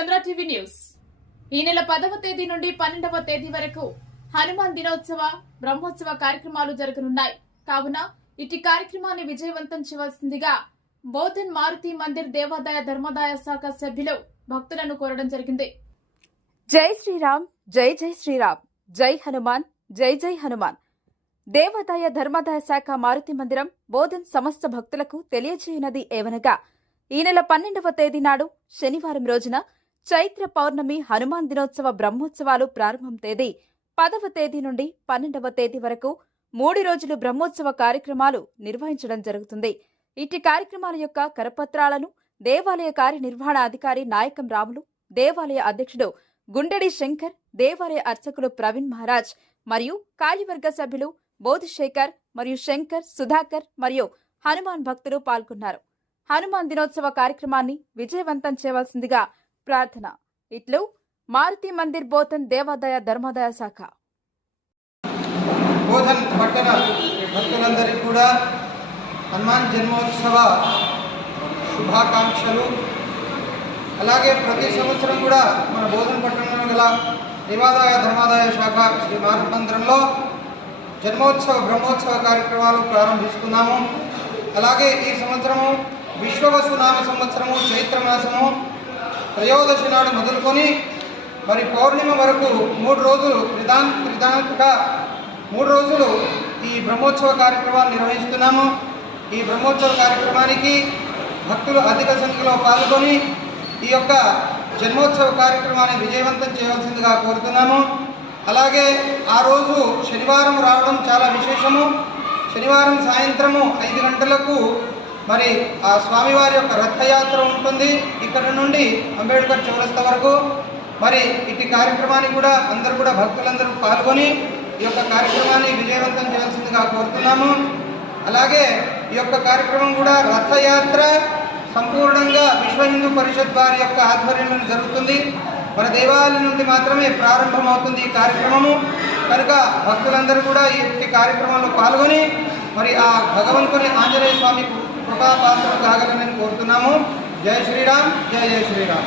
చంద్ర TV news. ఈ నెల 10వ తేదీ నుండి 12వ తేదీ వరకు హనుమాన్ దినోత్సవ బ్రహ్మోత్సవ కార్యక్రమాలు జరగనున్నాయి. కావున ఇటు కార్యక్రమాన్ని విజయవంతం చేయవలసిందిగా బోధన్ మారుతి మందిర్ దేవాదాయ ధర్మాదాయ శాఖ సభ్యులు భక్తులను కోరడం జరిగింది. జై శ్రీరామ్, జై జై శ్రీరామ్, జై హనుమాన్, జై జై హనుమాన్. దేవాదాయ ధర్మాదాయ శాఖ మారుతి మందిరం బోధన్ సమస్త భక్తులకు తెలియజేయనది ఏవనగా, ఈ నెల 12వ తేదీ నాడు శనివారం రోజున చైత్ర పౌర్ణమి హనుమాన్ దినోత్సవ బ్రహ్మోత్సవాలు ప్రారంభం తేదీ 10వ తేదీ నుండి 12వ తేదీ వరకు 3 రోజులు బ్రహ్మోత్సవ కార్యక్రమాలు నిర్వహించడం జరుగుతుంది. ఇట్టి కార్యక్రమాల యొక్క కరపత్రాలను దేవాలయ కార్యనిర్వహణ అధికారి నాయకం రాములు, దేవాలయ అధ్యక్షుడు గుండెడి శంకర్, దేవాలయ అర్చకులు ప్రవీణ్ మహారాజ్ మరియు కార్యవర్గ సభ్యులు బోధిశేఖర్ మరియు శంకర్, సుధాకర్ మరియు హనుమాన్ భక్తులు పాల్గొన్నారు. హనుమాన్ దినోత్సవ కార్యక్రమాన్ని విజయవంతం చేయవలసిందిగా ప్రార్థన. ఇట్లు మారుతి మందిర్ బోధన్ దేవాదాయ ధర్మాదాయ శాఖ. బోధన్ పట్టణ భక్తులందరికీ కూడా హనుమాన్ జన్మోత్సవ శుభాకాంక్షలు. అలాగే ప్రతి సంవత్సరం కూడా మన బోధన్ పట్టణంలో గల దేవాదాయ ధర్మాదాయ శాఖ శ్రీ మారుతి మందిరంలో జన్మోత్సవ బ్రహ్మోత్సవ కార్యక్రమాలు ప్రారంభిస్తున్నాము. అలాగే ఈ సంవత్సరము విశ్వవసునామ సంవత్సరము చైత్రమాసము త్రయోదశి నాడు మొదలుకొని మరి పౌర్ణిమ వరకు 3 రోజులు ప్రధానంగా 3 రోజులు ఈ బ్రహ్మోత్సవ కార్యక్రమాలు నిర్వహిస్తున్నాము. ఈ బ్రహ్మోత్సవ కార్యక్రమానికి భక్తులు అధిక సంఖ్యలో పాల్గొని ఈ యొక్క జన్మోత్సవ కార్యక్రమాన్ని విజయవంతం చేయవలసిందిగా కోరుతున్నాము. అలాగే ఆ రోజు శనివారం రావడం చాలా విశేషము. శనివారం సాయంత్రము 5 గంటలకు మరి ఆ స్వామివారి యొక్క రథయాత్ర ఉంటుంది. ఇక్కడ నుండి అంబేద్కర్ చౌరస్తా వరకు మరి ఇటు కార్యక్రమాన్ని కూడా అందరూ కూడా భక్తులందరూ పాల్గొని ఈ యొక్క కార్యక్రమాన్ని విజయవంతం చేయాల్సిందిగా కోరుతున్నాము. అలాగే ఈ యొక్క కార్యక్రమం కూడా రథయాత్ర సంపూర్ణంగా విశ్వ హిందూ పరిషత్ వారి యొక్క ఆధ్వర్యంలో జరుగుతుంది. మన దేవాలయం నుండి మాత్రమే ప్రారంభమవుతుంది ఈ కార్యక్రమము. కనుక భక్తులందరూ కూడా ఈ కార్యక్రమంలో పాల్గొని మరి ఆ భగవంతుని ఆంజనేయ స్వామి కృపాపాత్రలు కాగలని కోరుతున్నాము. జై శ్రీరామ్, జై జై శ్రీరామ్.